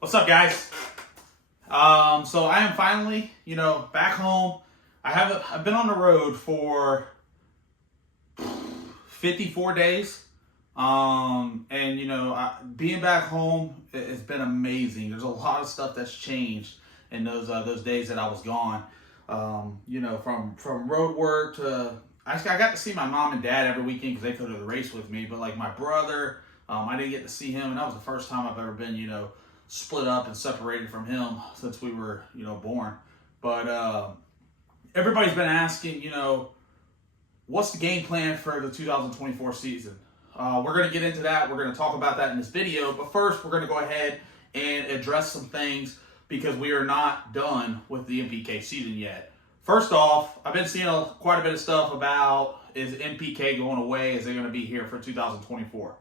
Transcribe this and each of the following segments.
What's up, guys? So I am finally, back home. I've been on the road for 54 days. Being back home has been amazing. There's a lot of stuff that's changed in those days that I was gone. From road work to I got to see my mom and dad every weekend because they go to the race with me. But like my brother, I didn't get to see him, and that was the first time I've ever been, split up and separated from him since we were, born. But everybody's been asking, what's the game plan for the 2024 season? We're going to get into that. We're going to talk about that in this video. But first, we're going to go ahead and address some things because we are not done with the MPK season yet. First off, I've been seeing quite a bit of stuff about, is MPK going away? Is they going to be here for 2024?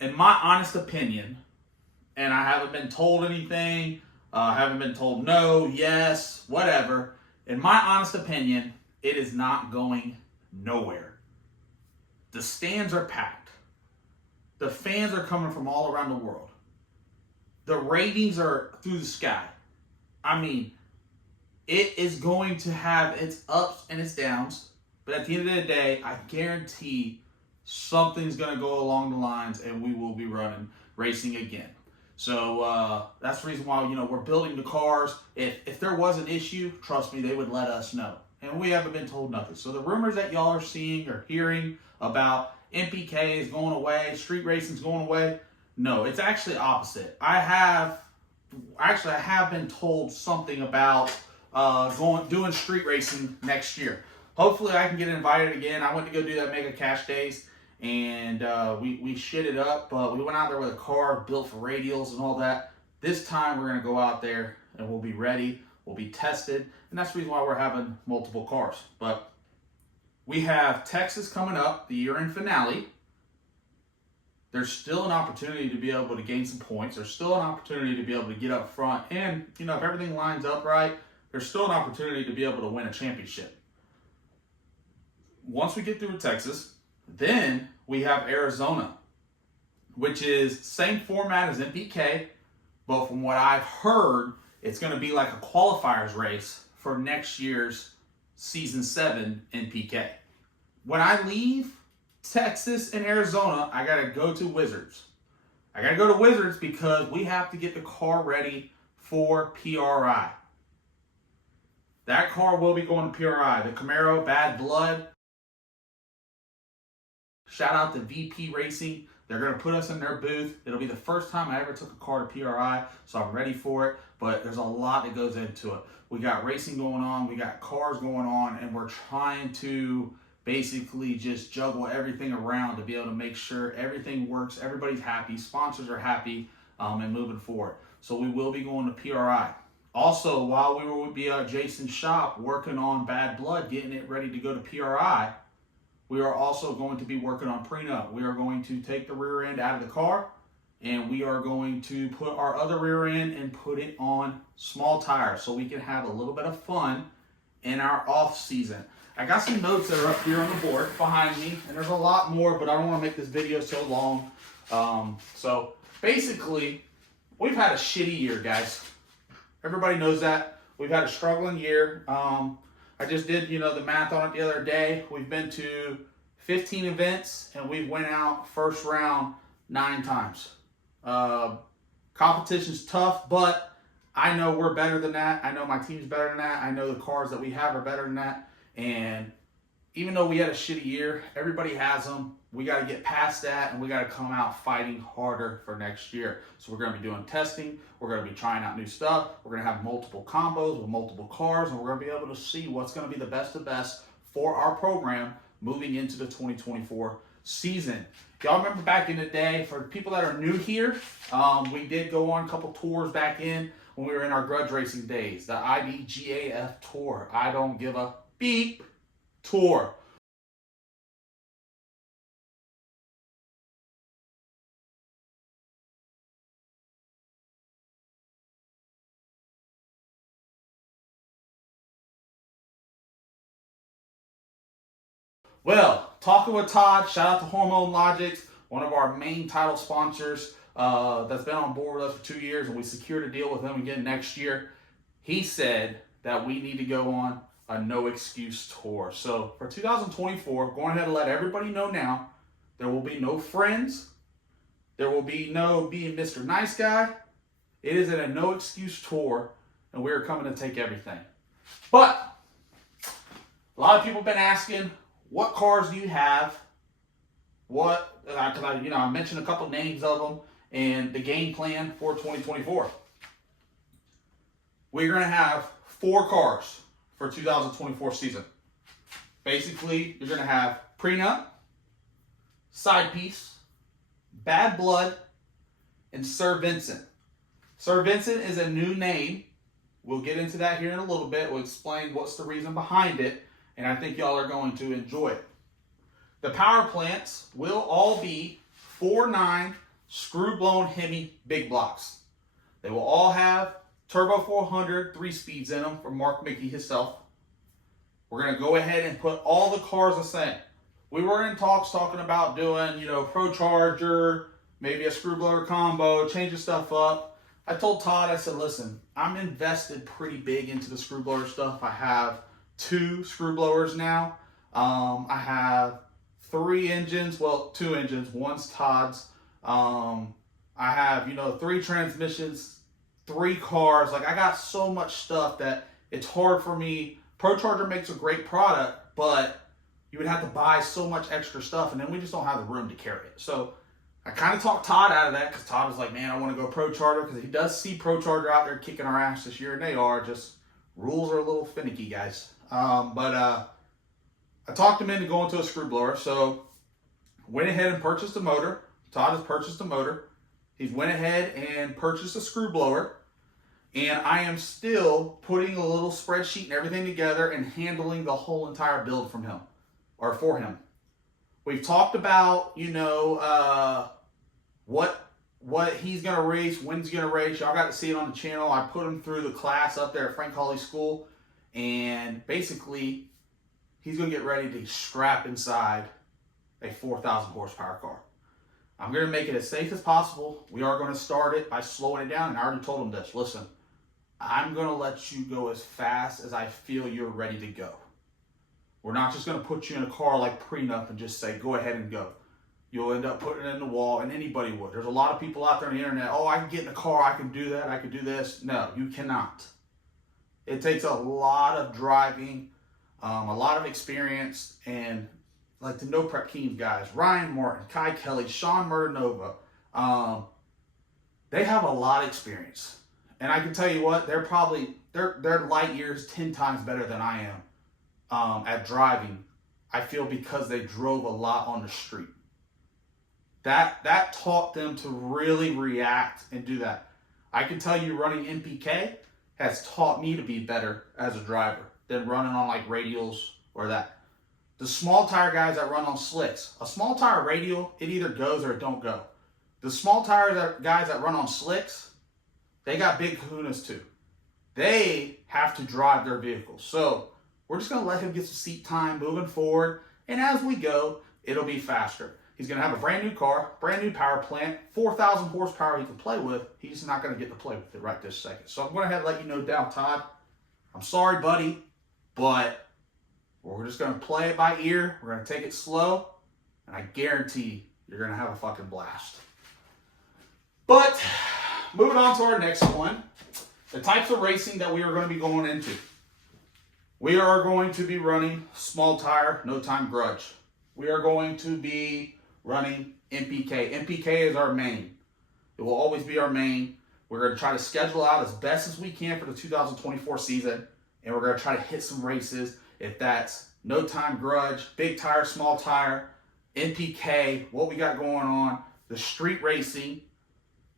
In my honest opinion, and I haven't been told anything, haven't been told no, yes, whatever. In my honest opinion, it is not going nowhere. The stands are packed. The fans are coming from all around the world. The ratings are through the sky. I mean, it is going to have its ups and its downs, but at the end of the day, I guarantee something's going to go along the lines and we will be racing again. So that's the reason why, we're building the cars. If there was an issue, trust me, they would let us know. And we haven't been told nothing. So the rumors that y'all are seeing or hearing about MPK is going away, street racing is going away, no, it's actually opposite. I have been told something about doing street racing next year. Hopefully I can get invited again. I went to go do that Mega Cash Days, and we shitted up. We went out there with a car built for radials and all that. This time we're going to go out there and we'll be ready. We'll be tested. And that's the reason why we're having multiple cars. But we have Texas coming up, the year-end finale. There's still an opportunity to be able to gain some points. There's still an opportunity to be able to get up front. And, if everything lines up right, there's still an opportunity to be able to win a championship. Once we get through with Texas, then we have Arizona, which is same format as MPK, but from what I've heard, it's going to be like a qualifiers race for next year's Season 7 MPK. When I leave Texas and Arizona, I got to go to Wizards. I got to go to Wizards because we have to get the car ready for PRI. That car will be going to PRI. The Camaro Bad Blood. Shout out to VP Racing. They're going to put us in their booth. It'll be the first time I ever took a car to PRI, so I'm ready for it. But there's a lot that goes into it. We got racing going on. We got cars going on. And we're trying to basically just juggle everything around to be able to make sure everything works. Everybody's happy. Sponsors are happy and moving forward. So we will be going to PRI. Also, while we were with Jason's shop working on Bad Blood, getting it ready to go to PRI, we are also going to be working on prenup. We are going to take the rear end out of the car, and we are going to put our other rear end and put it on small tires so we can have a little bit of fun in our off season. I got some notes that are up here on the board behind me, and there's a lot more, but I don't want to make this video so long. So basically, we've had a shitty year, guys. Everybody knows that. We've had a struggling year. I just did, the math on it the other day. We've been to 15 events, and we've went out first round 9 times. Competition's tough, but I know we're better than that. I know my team's better than that. I know the cars that we have are better than that. And even though we had a shitty year, everybody has them. We got to get past that, and we got to come out fighting harder for next year. So we're going to be doing testing. We're going to be trying out new stuff. We're going to have multiple combos with multiple cars, and we're going to be able to see what's going to be the best of best for our program moving into the 2024 season. Y'all remember back in the day, for people that are new here, we did go on a couple tours back in when we were in our grudge racing days. The IDGAF tour. I don't give a beep tour. Well, talking with Todd, shout out to Hormone Logics, one of our main title sponsors. that's been on board with us for 2 years, and we secured a deal with him again next year. He said that we need to go on a no excuse tour. So for 2024, going ahead and let everybody know now, there will be no friends. There will be no being Mr. Nice Guy. It is a no excuse tour, and we're coming to take everything. But a lot of people have been asking, what cars do you have? What, I mentioned a couple names of them and the game plan for 2024. We're going to have 4 cars for 2024 season. Basically, you're going to have Prenup, Side Piece, Bad Blood, and Sir Vincent. Sir Vincent is a new name. We'll get into that here in a little bit. We'll explain what's the reason behind it, and I think y'all are going to enjoy it. The power plants will all be 4.9 screw-blown Hemi big blocks. They will all have Turbo 400 3-speeds in them from Mark Mickey himself. We're going to go ahead and put all the cars the same. We were in talks talking about doing, Pro Charger, maybe a screw blower combo, changing stuff up. I told Todd, I said, listen, I'm invested pretty big into the screw blower stuff. I have 2 screw blowers now. I have 3 engines, 2 engines, one's Todd's. I have, 3 transmissions, 3 cars. Like, I got so much stuff that it's hard for me. Pro Charger makes a great product, but you would have to buy so much extra stuff, and then we just don't have the room to carry it. So I kind of talked Todd out of that, because Todd was like, man, I want to go Pro Charger, because he does see Pro Charger out there kicking our ass this year, and they are. Just rules are a little finicky, guys. I talked him into going to a screw blower, so went ahead and purchased a motor. Todd has purchased a motor. He's went ahead and purchased a screw blower, and I am still putting a little spreadsheet and everything together and handling the whole entire build from him, or for him. We've talked about, what he's going to race, when he's going to race. Y'all got to see it on the channel. I put him through the class up there at Frank Hawley School, and basically, he's going to get ready to strap inside a 4,000 horsepower car. I'm going to make it as safe as possible. We are going to start it by slowing it down, and I already told him this. Listen, I'm going to let you go as fast as I feel you're ready to go. We're not just going to put you in a car like Prenup and just say, go ahead and go. You'll end up putting it in the wall, and anybody would. There's a lot of people out there on the internet, oh, I can get in a car, I can do that, I can do this. No, you cannot. It takes a lot of driving, a lot of experience, and like the No Prep Kings guys, Ryan Martin, Kai Kelly, Sean Murdanova, they have a lot of experience. And I can tell you what, they're light years 10 times better than I am at driving, I feel, because they drove a lot on the street. That taught them to really react and do that. I can tell you running NPK has taught me to be better as a driver than running on like radials or that. The small tire guys that run on slicks, a small tire radial, it either goes or it don't go. The small tire guys that run on slicks, they got big kahunas too. They have to drive their vehicles. So we're just going to let him get some seat time moving forward. And as we go, it'll be faster. He's going to have a brand new car, brand new power plant, 4,000 horsepower he can play with. He's not going to get to play with it right this second. So I'm going to have to let you know now, Todd. I'm sorry, buddy, but we're just going to play it by ear. We're going to take it slow, and I guarantee you're going to have a fucking blast. But moving on to our next one, the types of racing that we are going to be going into. We are going to be running small tire, no time grudge. We are going to be running NPK. NPK is our main. It will always be our main. We're going to try to schedule out as best as we can for the 2024 season, and we're going to try to hit some races. If that's no time grudge, big tire, small tire, NPK, what we got going on, the street racing,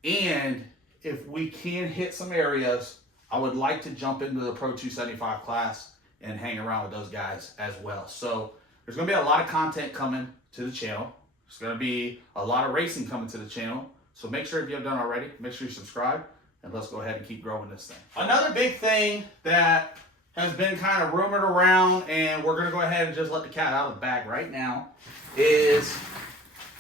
and if we can hit some areas, I would like to jump into the Pro 275 class and hang around with those guys as well. So there's going to be a lot of content coming to the channel. There's going to be a lot of racing coming to the channel. So make sure, if you haven't done already, make sure you subscribe, and let's go ahead and keep growing this thing. Another big thing that has been kind of rumored around, and we're going to go ahead and just let the cat out of the bag right now, is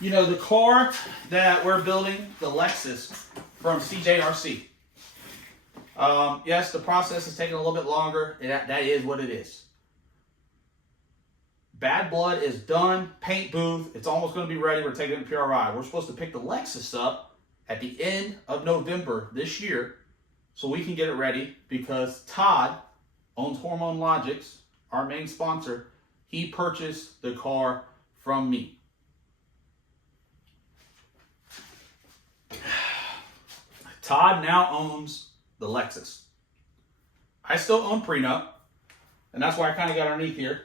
You know, the car that we're building, the Lexus from CJRC. Yes, the process is taking a little bit longer. That is what it is. Bad Blood is done. Paint booth. It's almost going to be ready. We're taking it to PRI. We're supposed to pick the Lexus up at the end of November this year so we can get it ready because Todd owns Hormone Logics, our main sponsor. He purchased the car from me. Todd now owns the Lexus. I still own Prenup, and that's why I kind of got underneath here,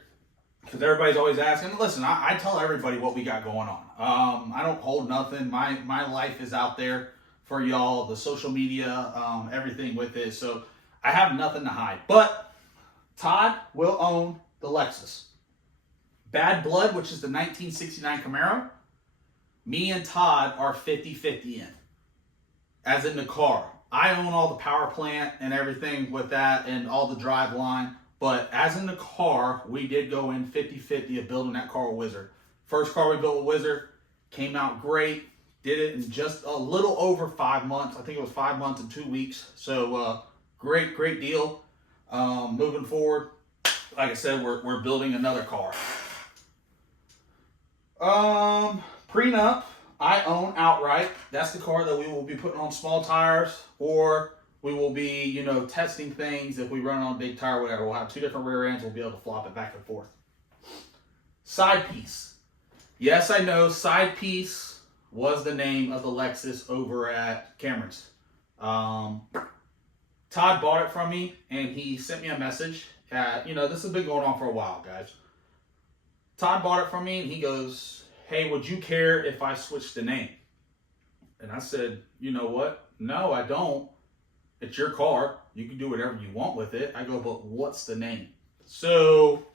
because everybody's always asking. Listen, I tell everybody what we got going on. I don't hold nothing. My life is out there for y'all, the social media, everything with it. So I have nothing to hide. But Todd will own the Lexus. Bad Blood, which is the 1969 Camaro, me and Todd are 50-50 in. As in the car. I own all the power plant and everything with that and all the drive line. But as in the car, we did go in 50-50 of building that car with Wizard. First car we built with Wizard came out great. Did it in just a little over 5 months. I think it was 5 months and 2 weeks. So great deal. Moving forward, like I said, we're building another car. Prenup, I own outright. That's the car that we will be putting on small tires, or we will be, testing things. If we run on a big tire, whatever, we'll have 2 different rear ends. We'll be able to flop it back and forth. Side piece. Yes, I know side piece was the name of the Lexus over at Cameron's. Todd bought it from me, and he sent me a message. This has been going on for a while, guys. Todd bought it from me, and he goes, hey, would you care if I switched the name? And I said, you know what? No, I don't. It's your car. You can do whatever you want with it. I go, but what's the name? So,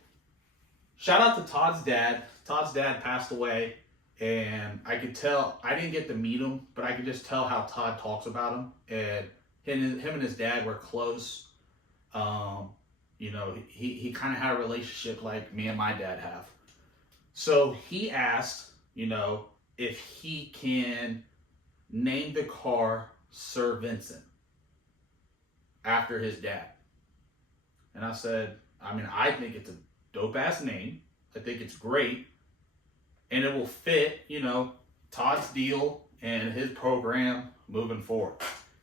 shout out to Todd's dad. Todd's dad passed away, and I could tell, I didn't get to meet him, but I could just tell how Todd talks about him. And him and his dad were close. He kind of had a relationship like me and my dad have. So he asked, if he can name the car Sir Vincent after his dad. And I said, I think it's a dope ass name. I think it's great. And it will fit, Todd's deal and his program moving forward.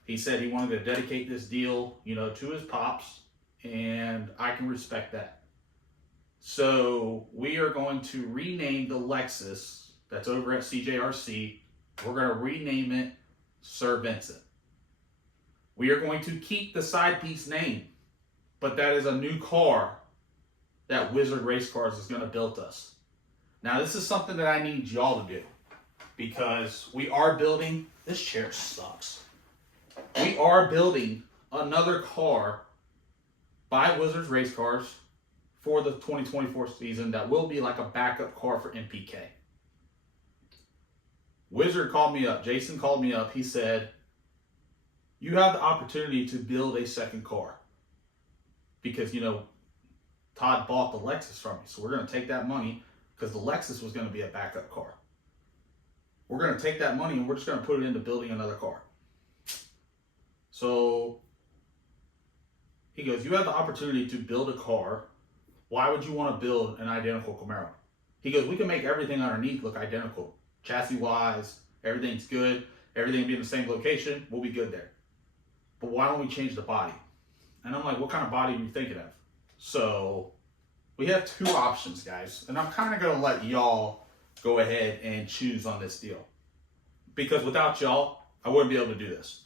He said he wanted to dedicate this deal, to his pops, and I can respect that. So we are going to rename the Lexus that's over at CJRC. We're going to rename it Sir Vincent. We are going to keep the side piece name, but that is a new car that Wizard Race Cars is going to build us. Now, this is something that I need y'all to do because we are building, this chair sucks. We are building another car by Wizards Race Cars for the 2024 season that will be like a backup car for MPK. Wizard called me up. Jason called me up. He said, you have the opportunity to build a second car because, Todd bought the Lexus from me. So we're going to take that money because the Lexus was going to be a backup car. We're going to take that money and we're just going to put it into building another car. So he goes, you have the opportunity to build a car. Why would you want to build an identical Camaro? He goes, we can make everything underneath look identical. Chassis-wise, everything's good. Everything will be in the same location. We'll be good there. But why don't we change the body? And I'm like, what kind of body are you thinking of? So we have 2 options, guys. And I'm kind of going to let y'all go ahead and choose on this deal. Because without y'all, I wouldn't be able to do this.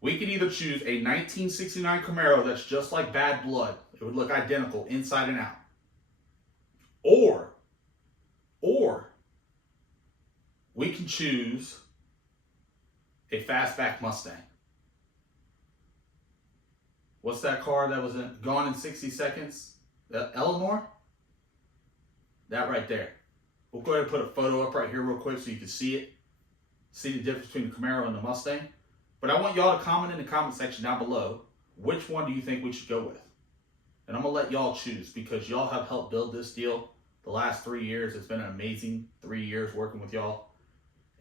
We could either choose a 1969 Camaro that's just like Bad Blood. It would look identical inside and out. Or we can choose a fastback Mustang. What's that car that was gone in 60 seconds? Eleanor? That right there. We'll go ahead and put a photo up right here real quick so you can see it. See the difference between the Camaro and the Mustang. But I want y'all to comment in the comment section down below, which one do you think we should go with? And I'm going to let y'all choose because y'all have helped build this deal. the last 3 years. It's been an amazing 3 years working with y'all.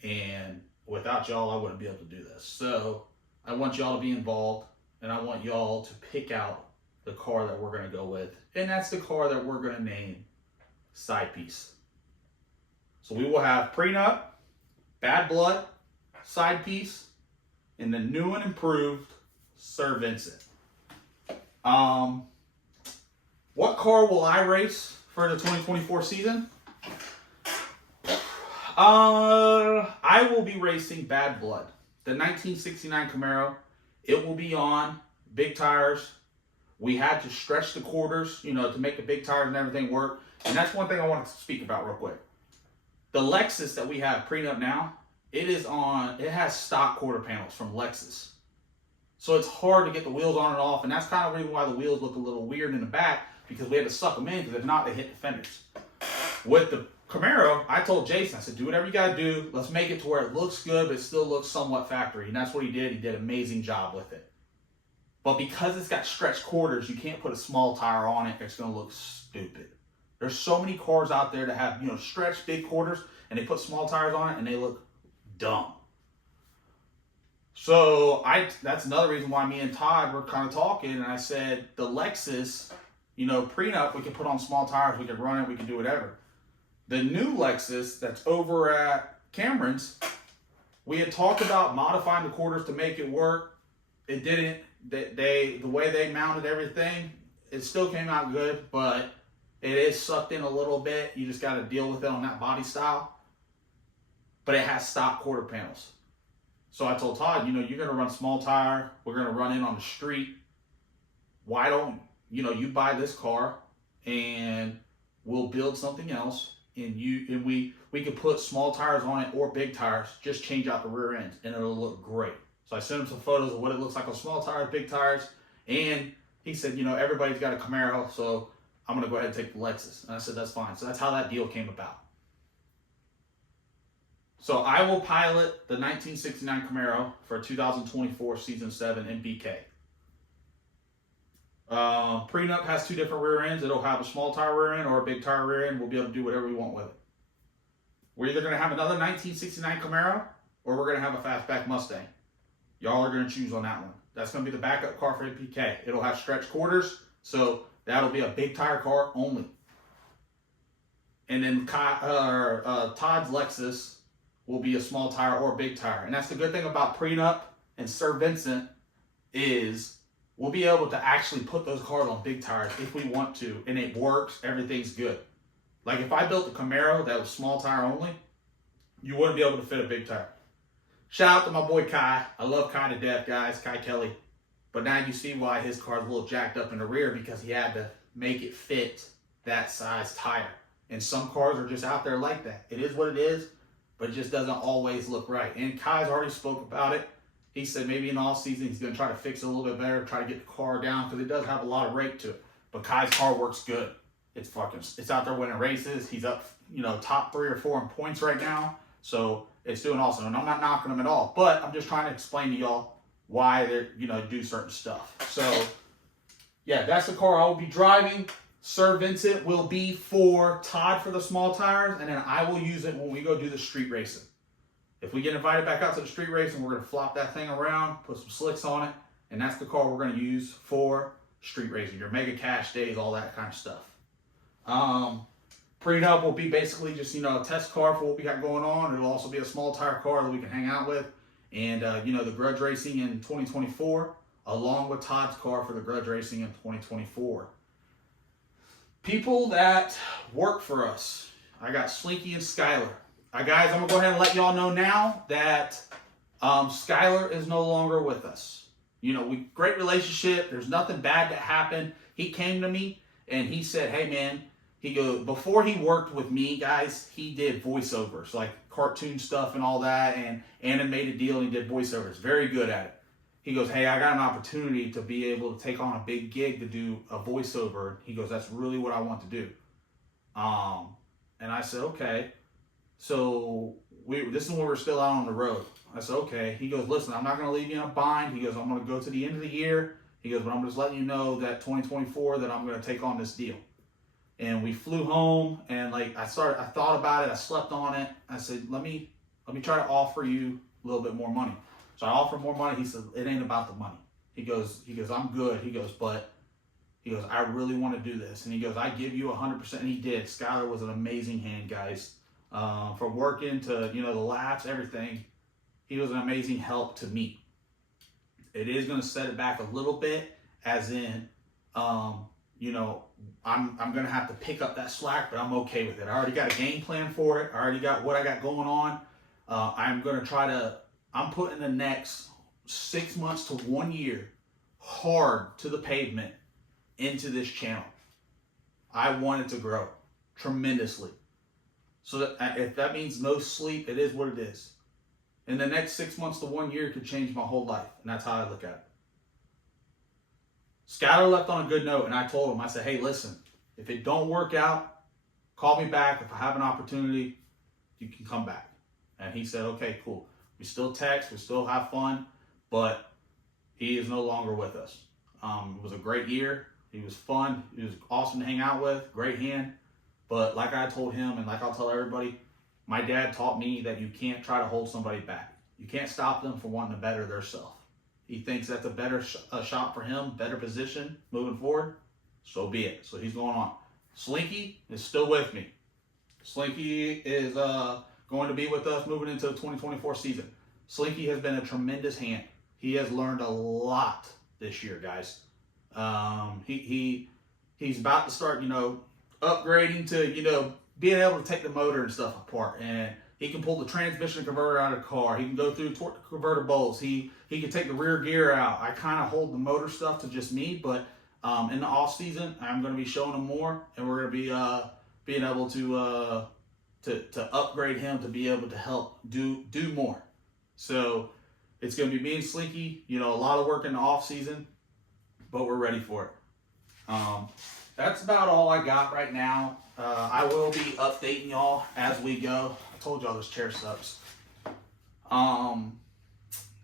And without y'all, I wouldn't be able to do this. So I want y'all to be involved, and I want y'all to pick out the car that we're going to go with. And that's the car that we're going to name Side Piece. So we will have Prenup, Bad Blood, Side Piece, and the new and improved Sir Vincent. What car will I race for the 2024 season? I will be racing Bad Blood, the 1969 Camaro. It will be on big tires. We had to stretch the quarters, you know, to make the big tires and everything work. And that's one thing I wanted to speak about real quick. The Lexus that we have Prenup now, it has stock quarter panels from Lexus. So it's hard to get the wheels on and off, and that's kind of the reason why the wheels look a little weird in the back, because we had to suck them in, because if not, they hit the fenders. With the Camaro, I told Jason, I said, do whatever you got to do. Let's make it to where it looks good, but it still looks somewhat factory. And that's what he did. He did an amazing job with it. But because it's got stretched quarters, you can't put a small tire on it. It's going to look stupid. There's so many cars out there that have, you know, stretched big quarters, and they put small tires on it, and they look dumb. So that's another reason why me and Todd were kind of talking, and I said, the Lexus, you know, Prenup, we could put on small tires, we could run it, we could do whatever. The new Lexus that's over at Cameron's, we had talked about modifying the quarters to make it work. It didn't. The way they mounted everything, it still came out good, but it is sucked in a little bit. You just got to deal with it on that body style. But it has stock quarter panels. So I told Todd, you know, you're going to run small tire. We're going to run in on the street. Why don't, you know, you buy this car and we'll build something else, and we could put small tires on it or big tires, just change out the rear ends, and it'll look great. So I sent him some photos of what it looks like on small tires, big tires, and he said, you know, everybody's got a Camaro, so I'm going to go ahead and take the Lexus. And I said, that's fine. So that's how that deal came about. So I will pilot the 1969 Camaro for 2024 Season 7 in BK. Prenup has two different rear ends. It'll have a small tire rear end or a big tire rear end. We'll be able to do whatever we want with it. We're either going to have another 1969 Camaro or we're going to have a fastback Mustang. Y'all are going to choose on that one. That's going to be the backup car for APK. It'll have stretched quarters, so that'll be a big tire car only. And then Todd's Lexus will be a small tire or a big tire. And that's the good thing about Prenup and Sir Vincent is we'll be able to actually put those cars on big tires if we want to, and it works, everything's good. Like if I built a Camaro that was small tire only, you wouldn't be able to fit a big tire. Shout out to my boy Kai. I love Kai to death, guys, Kai Kelly. But now you see why his car's a little jacked up in the rear, because he had to make it fit that size tire. And some cars are just out there like that. It is what it is, but it just doesn't always look right. And Kai's already spoke about it. He said maybe in off season he's going to try to fix it a little bit better, try to get the car down, because it does have a lot of rake to it. But Kai's car works good. It's out there winning races. He's up, you know, top 3 or 4 in points right now. So it's doing awesome. And I'm not knocking him at all, but I'm just trying to explain to y'all why they, you know, do certain stuff. So yeah, that's the car I will be driving. Sir Vincent will be for Todd for the small tires, and then I will use it when we go do the street racing. If we get invited back out to the street racing, we're going to flop that thing around, put some slicks on it, and that's the car we're going to use for street racing, your mega cash days, all that kind of stuff. Prenup will be basically just, you know, a test car for what we got going on. It'll also be a small tire car that we can hang out with. And, you know, the grudge racing in 2024, along with Todd's car for the grudge racing in 2024. People that work for us. I got Slinky and Skylar. Guys, I'm going to go ahead and let y'all know now that Skylar is no longer with us. You know, great relationship. There's nothing bad that happened. He came to me and he said, hey, man, he goes, before he worked with me, guys, he did voiceovers, like cartoon stuff and all that, and animated deal, and he did voiceovers. Very good at it. He goes, hey, I got an opportunity to be able to take on a big gig to do a voiceover. He goes, that's really what I want to do. And I said, okay. So this is when we're still out on the road. I said, okay. He goes, listen, I'm not going to leave you in a bind. He goes, I'm going to go to the end of the year. He goes, but I'm just letting you know that 2024 that I'm going to take on this deal. And we flew home, and like I thought about it, I slept on it. I said, let me try to offer you a little bit more money. So I offered more money. He said, it ain't about the money. He goes, I'm good. He goes, but he goes, I really want to do this. And he goes, I give you 100%. And he did. Skylar was an amazing hand, guys. From working to, the laps, everything. He was an amazing help to me. It is going to set it back a little bit, as in, I'm going to have to pick up that slack, but I'm okay with it. I already got a game plan for it. I already got what I got going on. I'm putting the next 6 months to 1 year hard to the pavement into this channel. I want it to grow tremendously. So that if that means no sleep, it is what it is. And the next 6 months to 1 year could change my whole life. And that's how I look at it. Skylar left on a good note, and I told him, I said, hey, listen, if it don't work out, call me back. If I have an opportunity, you can come back. And he said, okay, cool. We still text, we still have fun, but he is no longer with us. It was a great year. He was fun. He was awesome to hang out with, great hand. But like I told him, and like I'll tell everybody, my dad taught me that you can't try to hold somebody back. You can't stop them from wanting to better themselves. He thinks that's a better shot for him, better position moving forward. So be it. So he's going on. Slinky is still with me. Slinky is going to be with us moving into the 2024 season. Slinky has been a tremendous hand. He has learned a lot this year, guys. He's about to start, upgrading to, being able to take the motor and stuff apart. And he can pull the transmission converter out of the car. He can go through torque converter bolts. He can take the rear gear out. I kind of hold the motor stuff to just me, but in the off season, I'm going to be showing him more, and we're going to be being able to upgrade him to be able to help do more. So it's going to be me and Slinky. A lot of work in the off season, but we're ready for it. That's about all I got right now. I will be updating y'all as we go. I told y'all this chair sucks.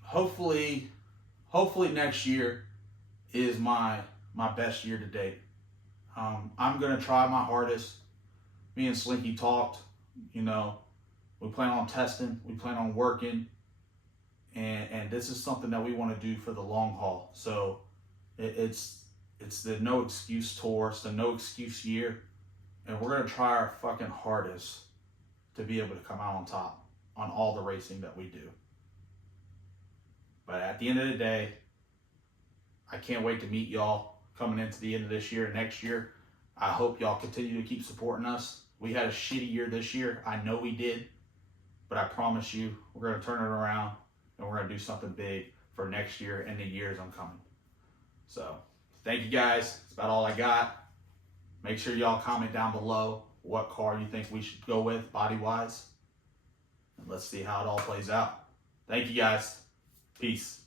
Hopefully next year is my best year to date. I'm gonna try my hardest. Me and Slinky talked. We plan on testing. We plan on working, and this is something that we want to do for the long haul. So it's the no excuse tour. It's the no excuse year. And we're going to try our fucking hardest to be able to come out on top on all the racing that we do. But at the end of the day, I can't wait to meet y'all coming into the end of this year and next year. I hope y'all continue to keep supporting us. We had a shitty year this year. I know we did. But I promise you, we're going to turn it around and we're going to do something big for next year and the years coming. So, thank you guys. That's about all I got. Make sure y'all comment down below what car you think we should go with body-wise. And let's see how it all plays out. Thank you guys. Peace.